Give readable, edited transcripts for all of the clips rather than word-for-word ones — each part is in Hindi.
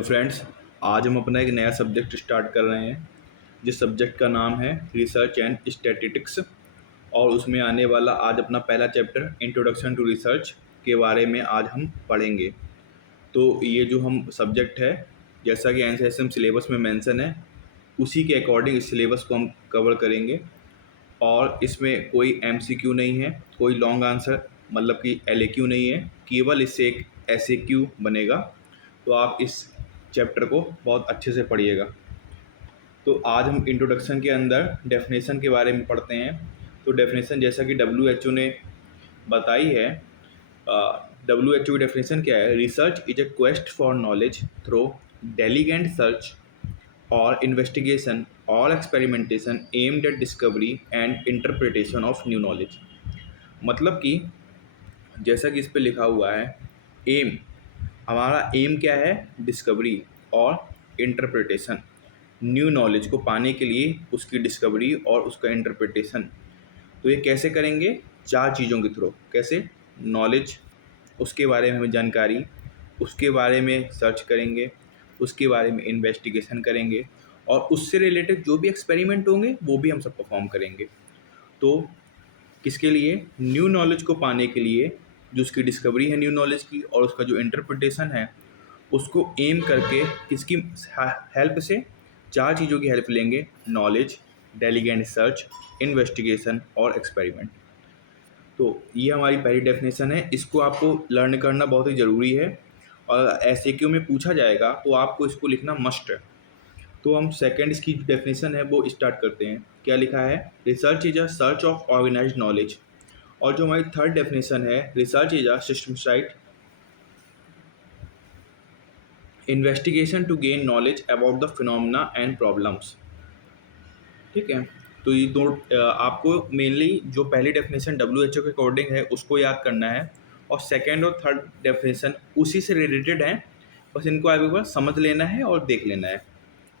फ्रेंड्स, आज हम अपना एक नया सब्जेक्ट स्टार्ट कर रहे हैं जिस सब्जेक्ट का नाम है रिसर्च एंड स्टैटिस्टिक्स। और उसमें आने वाला आज अपना पहला चैप्टर इंट्रोडक्शन टू रिसर्च के बारे में आज हम पढ़ेंगे। तो ये जो हम सब्जेक्ट है, जैसा कि एनसीईआरटी सिलेबस में मेंशन है, उसी के अकॉर्डिंग इस सिलेबस को हम कवर करेंगे। और इसमें कोई एमसीक्यू नहीं है, कोई लॉन्ग आंसर मतलब कि एलएक्यू नहीं है, केवल इससे एक एसएक्यू बनेगा। तो आप इस चैप्टर को बहुत अच्छे से पढ़िएगा। तो आज हम इंट्रोडक्शन के अंदर डेफिनेशन के बारे में पढ़ते हैं। तो डेफिनेशन जैसा कि डब्ल्यूएचओ ने बताई है, डब्ल्यूएचओ की डेफिनेशन क्या है? Research is a quest for knowledge through diligent search और इन्वेस्टिगेशन और experimentation aimed at discovery and interpretation of new knowledge. मतलब कि जैसा कि इस पे लिखा हुआ है, एम, हमारा एम क्या है? डिस्कवरी और इंटरप्रिटेशन, न्यू नॉलेज को पाने के लिए उसकी डिस्कवरी और उसका इंटरप्रिटेशन। तो ये कैसे करेंगे? चार चीज़ों के थ्रू। कैसे? नॉलेज, उसके बारे में हमें जानकारी, उसके बारे में सर्च करेंगे, उसके बारे में इन्वेस्टिगेशन करेंगे, और उससे रिलेटेड जो भी एक्सपेरिमेंट होंगे वो भी हम सब परफॉर्म करेंगे। तो किसके लिए? न्यू नॉलेज को पाने के लिए, जो उसकी डिस्कवरी है न्यू नॉलेज की और उसका जो इंटरप्रिटेशन है, उसको एम करके किसकी हेल्प से? चार चीज़ों की हेल्प लेंगे: नॉलेज, डेलीगेंट सर्च, इन्वेस्टिगेशन और एक्सपेरिमेंट। तो ये हमारी पहली डेफिनेशन है। इसको आपको लर्न करना बहुत ही ज़रूरी है, और एसएक्यू में पूछा जाएगा तो आपको इसको लिखना मस्ट है। तो हम सेकंड इसकी डेफिनेशन है वो स्टार्ट करते हैं। क्या लिखा है? Research is a search of organised knowledge. और जो हमारी थर्ड डेफिनेशन है, research is a systematic investigation to gain knowledge about the phenomena and problems. ठीक है। तो ये दो आपको मेनली जो पहली डेफिनेशन डब्ल्यूएचओ के अकॉर्डिंग है उसको याद करना है, और सेकंड और थर्ड डेफिनेशन उसी से रिलेटेड हैं। बस इनको आप एक बार समझ लेना है और देख लेना है।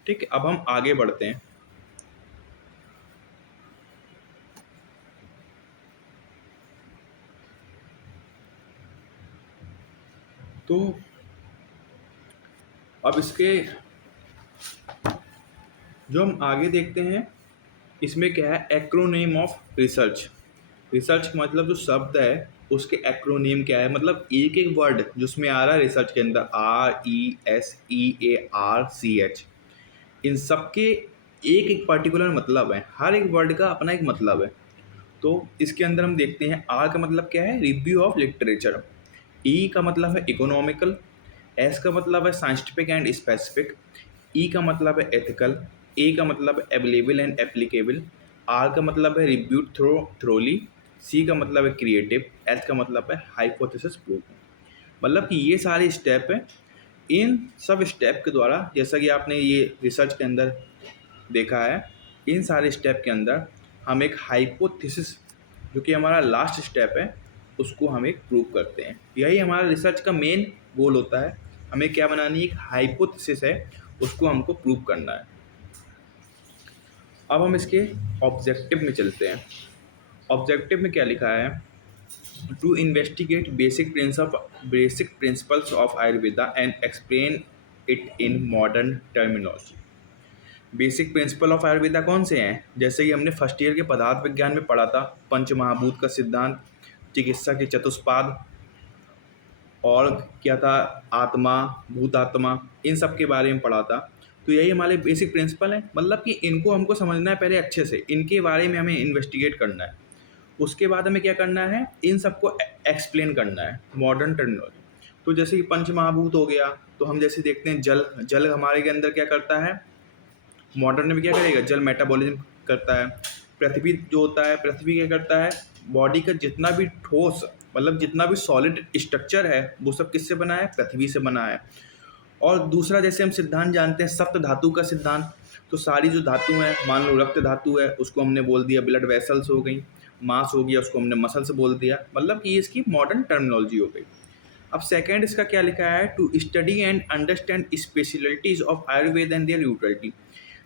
ठीक है, अब हम आगे बढ़ते हैं। तो अब इसके जो हम आगे देखते हैं, इसमें क्या है? Acronym of research. रिसर्च का मतलब जो शब्द है उसके एक्रोनेम क्या है, मतलब एक एक वर्ड जिसमें आ रहा है रिसर्च के अंदर, RESEARCH, इन सब के एक एक पर्टिकुलर मतलब है। हर एक वर्ड का अपना एक मतलब है। तो इसके अंदर हम देखते हैं, आर का मतलब क्या है? Review of literature. ई का मतलब है इकोनॉमिकल। एस का मतलब है साइंटिफिक एंड स्पेसिफिक। ई का मतलब है एथिकल। ए का मतलब है अवेलेबल एंड एप्लीकेबल। आर का मतलब है रिव्यूड थ्रोली। सी का मतलब है क्रिएटिव। एच का मतलब है हाइपोथेसिस प्रूफ। मतलब कि ये सारे स्टेप हैं। इन सब स्टेप के द्वारा, जैसा कि आपने ये रिसर्च के अंदर देखा है, इन सारे स्टेप के अंदर हम एक हाइपोथेसिस, जो कि हमारा लास्ट स्टेप है, उसको हम एक प्रूव करते हैं। यही हमारा रिसर्च का मेन गोल होता है। हमें क्या बनानी है? एक हाइपोथेसिस है, उसको हमको प्रूव करना है। अब हम इसके ऑब्जेक्टिव में चलते हैं। ऑब्जेक्टिव में क्या लिखा है? To investigate basic principles of Ayurveda and explain it in modern terminology. Basic principle of Ayurveda कौन से हैं? जैसे कि हमने फर्स्ट ईयर के पदार्थ विज्ञान में पढ़ा था, पंच महाभूत का सिद्धांत, चिकित्सा के चतुष्पाद, और क्या था? आत्मा, भूतात्मा, इन सब के बारे में पढ़ा था। तो यही हमारे बेसिक प्रिंसिपल हैं। मतलब कि इनको हमको समझना है पहले अच्छे से, इनके बारे में हमें इन्वेस्टिगेट करना है। उसके बाद हमें क्या करना है? इन सबको एक्सप्लेन करना है मॉडर्न टर्मिनोलॉजी। तो जैसे कि पंच महाभूत हो गया, तो हम जैसे देखते हैं जल। जल हमारे के अंदर क्या करता है? मॉडर्न में क्या करेगा? जल मेटाबॉलिज्म करता है। पृथ्वी जो होता है, पृथ्वी क्या करता है? बॉडी का जितना भी ठोस, मतलब जितना भी सॉलिड स्ट्रक्चर है, वो सब किससे बना है? पृथ्वी से बना है। और दूसरा, जैसे हम सिद्धांत जानते हैं सप्त धातु का सिद्धांत, तो सारी जो धातु हैं, मान लो रक्त धातु है, उसको हमने बोल दिया ब्लड वेसल्स हो गई। मांस हो गया, उसको हमने मसल्स बोल दिया। मतलब कि ये इसकी मॉडर्न टर्मिनोलॉजी हो गई। अब सेकंड इसका क्या लिखा है? To study and understand specialities of Ayurveda and their utility.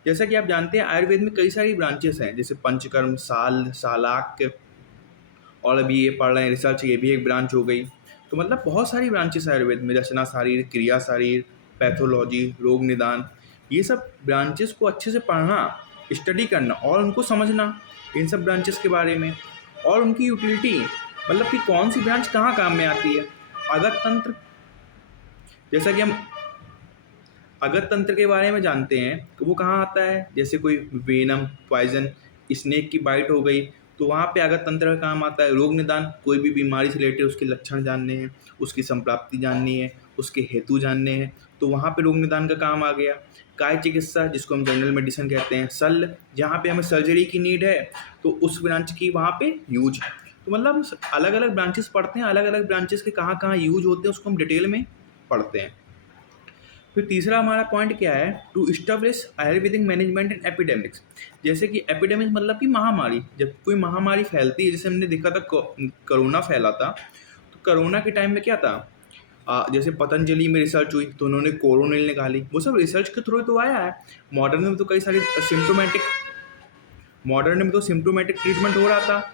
जैसा कि आप जानते हैं आयुर्वेद में कई सारी ब्रांचेस हैं, जैसे पंचकर्म, सालाक, और अभी ये पढ़ रहे हैं रिसर्च, ये भी एक ब्रांच हो गई। तो मतलब बहुत सारी ब्रांचेस हैं आयुर्वेद में: रचना शारीर, क्रिया शारीर, पैथोलॉजी, रोग निदान, ये सब ब्रांचेस को अच्छे से पढ़ना, स्टडी करना और उनको समझना इन सब ब्रांचेस के बारे में, और उनकी यूटिलिटी, मतलब कि कौन सी ब्रांच कहाँ काम में आती है। अगत तंत्र, जैसा कि हम अगत तंत्र के बारे में जानते हैं कि वो कहाँ आता है, जैसे कोई वेनम, पॉइजन, स्नेक की बाइट हो गई तो वहाँ पे अगत तंत्र का काम आता है। रोग निदान, कोई भी बीमारी से रिलेटेड उसके लक्षण जानने हैं, उसकी संप्राप्ति जाननी है, उसके हेतु जानने हैं, तो वहाँ पे रोग निदान का काम आ गया। काय चिकित्सा, जिसको हम जनरल मेडिसिन कहते हैं। शल्य, जहाँ पे हमें सर्जरी की नीड है तो उस ब्रांच की वहाँ पे यूज। तो मतलब अलग अलग ब्रांचेस पढ़ते हैं, अलग अलग ब्रांचेस के कहाँ कहाँ यूज होते हैं उसको हम डिटेल में पढ़ते हैं। फिर तीसरा हमारा पॉइंट क्या है, to establish Ayurvedic management in epidemics. जैसे कि एपिडेमिक मतलब कि महामारी, जब कोई महामारी फैलती है, जैसे हमने देखा था कोरोना फैला था, तो कोरोना के टाइम में क्या था, जैसे पतंजलि में रिसर्च हुई तो उन्होंने कोरोनिल निकाली, वो सब रिसर्च के थ्रू तो आया है। मॉडर्न में तो कई सारे सिम्टोमेटिक ट्रीटमेंट हो रहा था,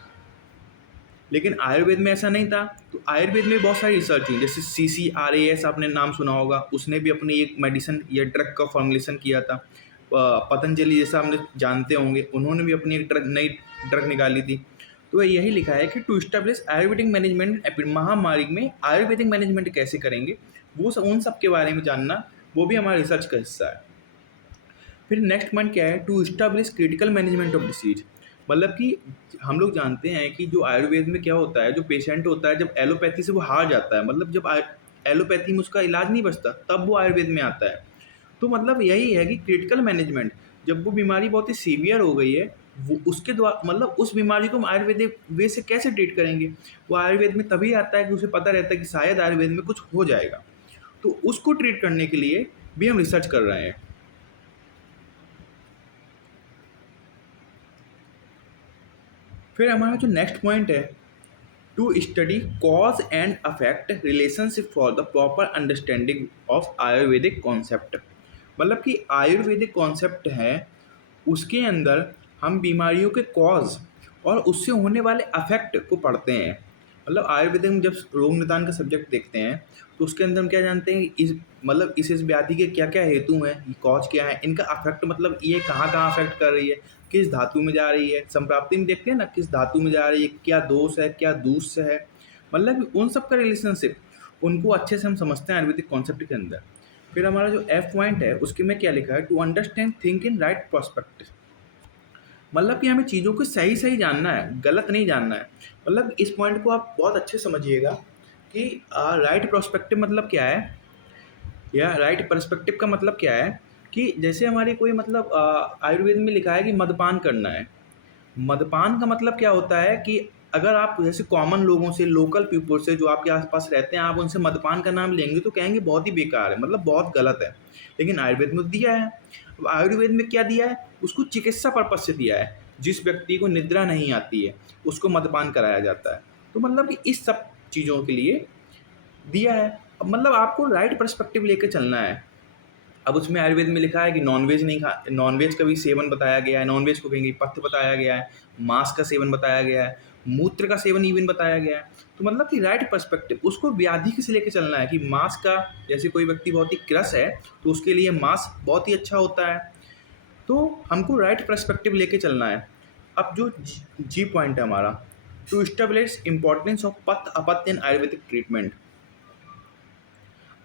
लेकिन आयुर्वेद में ऐसा नहीं था। तो आयुर्वेद में बहुत सारी रिसर्च हुई, जैसे CCRAS आपने नाम सुना होगा, उसने भी अपनी एक मेडिसिन या ड्रग का फॉर्मुलेशन किया था। पतंजलि जैसा हमने जानते होंगे, उन्होंने भी अपनी एक नई ड्रग निकाली थी। तो यही लिखा है कि टू इस्टेब्लिश आयुर्वेदिक मैनेजमेंट, महामारी में आयुर्वेदिक मैनेजमेंट कैसे करेंगे, वो सब उन सब के बारे में जानना, वो भी हमारे रिसर्च का हिस्सा है। फिर नेक्स्ट पॉइंट क्या है, to establish critical management of disease. मतलब कि हम लोग जानते हैं कि जो आयुर्वेद में क्या होता है, जो पेशेंट होता है जब एलोपैथी से वो हार जाता है, मतलब जब एलोपैथी में उसका इलाज नहीं बचता तब वो आयुर्वेद में आता है। तो मतलब यही है कि क्रिटिकल मैनेजमेंट, जब वो बीमारी बहुत ही सीवियर हो गई है, वो उसके द्वारा, मतलब उस बीमारी को हम आयुर्वेदिक वे से कैसे ट्रीट करेंगे, वो आयुर्वेद में तभी आता है कि उसे पता रहता है कि शायद आयुर्वेद में कुछ हो जाएगा, तो उसको ट्रीट करने के लिए भी हम रिसर्च कर रहे हैं। फिर हमारा जो नेक्स्ट पॉइंट है, to study cause and effect relationship for the proper understanding of Ayurvedic concept. मतलब कि आयुर्वेदिक कॉन्सेप्ट है, उसके अंदर हम बीमारियों के कॉज और उससे होने वाले अफेक्ट को पढ़ते हैं। मतलब आयुर्वेदिक में जब रोग निदान का सब्जेक्ट देखते हैं तो उसके अंदर हम क्या जानते हैं, इस व्याधि के क्या क्या हेतु हैं, ये कॉज क्या है, इनका अफेक्ट, मतलब ये कहाँ कहाँ अफेक्ट कर रही है, किस धातु में जा रही है, संप्राप्ति में देखते हैं ना किस धातु में जा रही है, क्या दोष है, क्या दूष है, मतलब उन सब का रिलेशनशिप, उनको अच्छे से हम समझते हैं आयुर्वेदिक कॉन्सेप्ट के अंदर। फिर हमारा जो F पॉइंट है उसके में क्या लिखा है, to understand think in right perspective. मतलब कि हमें चीज़ों को सही सही जानना है, गलत नहीं जानना है। मतलब इस पॉइंट को आप बहुत अच्छे समझिएगा कि राइट पर्सपेक्टिव मतलब क्या है, या राइट पर्सपेक्टिव का मतलब क्या है, कि जैसे हमारी कोई, मतलब आयुर्वेद में लिखा है कि मदपान करना है। मदपान का मतलब क्या होता है कि अगर आप जैसे कॉमन लोगों से, लोकल पीपल से जो आपके आसपास रहते हैं, आप उनसे मदपान का नाम लेंगे तो कहेंगे बहुत ही बेकार है, मतलब बहुत गलत है। लेकिन आयुर्वेद में तो दिया है। अब आयुर्वेद में क्या दिया है, उसको चिकित्सा पर्पज से दिया है। जिस व्यक्ति को निद्रा नहीं आती है उसको मदपान कराया जाता है। तो मतलब कि इस सब चीज़ों के लिए दिया है। अब मतलब आपको राइट पर्सपेक्टिव लेकर चलना है। अब उसमें आयुर्वेद में लिखा है कि नॉनवेज का भी सेवन बताया गया है, नॉनवेज को कहेंगे पथ्य बताया गया है, मांस का सेवन बताया गया है, मूत्र का सेवन इवन बताया गया है। तो मतलब कि राइट पर्सपेक्टिव, उसको व्याधि से लेके चलना है कि मांस का, जैसे कोई व्यक्ति बहुत ही क्रस है तो उसके लिए मांस बहुत ही अच्छा होता है। तो हमको राइट पर्सपेक्टिव लेके चलना है। अब जो जी पॉइंट है हमारा, टू इस्टेब्लिश इंपॉर्टेंस ऑफ पथ्य अपथ्य इन आयुर्वेदिक ट्रीटमेंट।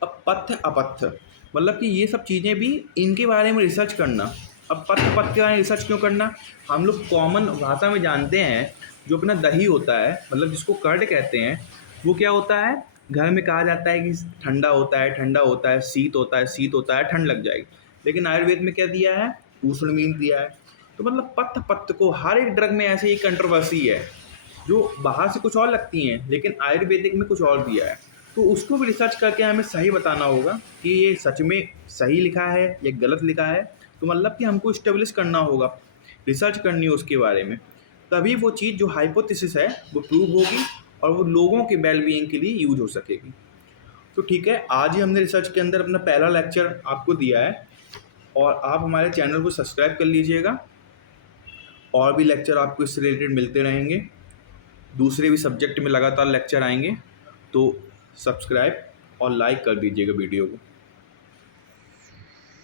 अब पथ्य अपथ्य मतलब कि ये सब चीज़ें भी, इनके बारे में रिसर्च करना। अब पथ्य के बारे में रिसर्च क्यों करना, हम लोग कॉमन भाषा में जानते हैं, जो अपना दही होता है, मतलब जिसको कर्ड कहते हैं, वो क्या होता है, घर में कहा जाता है कि ठंडा होता है, ठंडा होता है, शीत होता है, शीत होता है, ठंड लग जाएगी। लेकिन आयुर्वेद में क्या दिया है, उष्णमीन दिया है। तो मतलब पथ्य को हर एक ड्रग में ऐसे ही कंट्रोवर्सी है, जो बाहर से कुछ और लगती हैं लेकिन आयुर्वेदिक में कुछ और दिया है। तो उसको भी रिसर्च करके हमें सही बताना होगा कि ये सच में सही लिखा है या गलत लिखा है। तो मतलब कि हमको इस्टेब्लिश करना होगा, रिसर्च करनी है उसके बारे में, तभी वो चीज़ जो हाइपोथेसिस है वो प्रूव होगी और वो लोगों के वेलबीइंग के लिए यूज हो सकेगी। तो ठीक है, आज ही हमने रिसर्च के अंदर अपना पहला लेक्चर आपको दिया है, और आप हमारे चैनल को सब्सक्राइब कर लीजिएगा। और भी लेक्चर आपको इससे रिलेटेड मिलते रहेंगे, दूसरे भी सब्जेक्ट में लगातार लेक्चर आएंगे, तो सब्सक्राइब और लाइक कर दीजिएगा वीडियो को।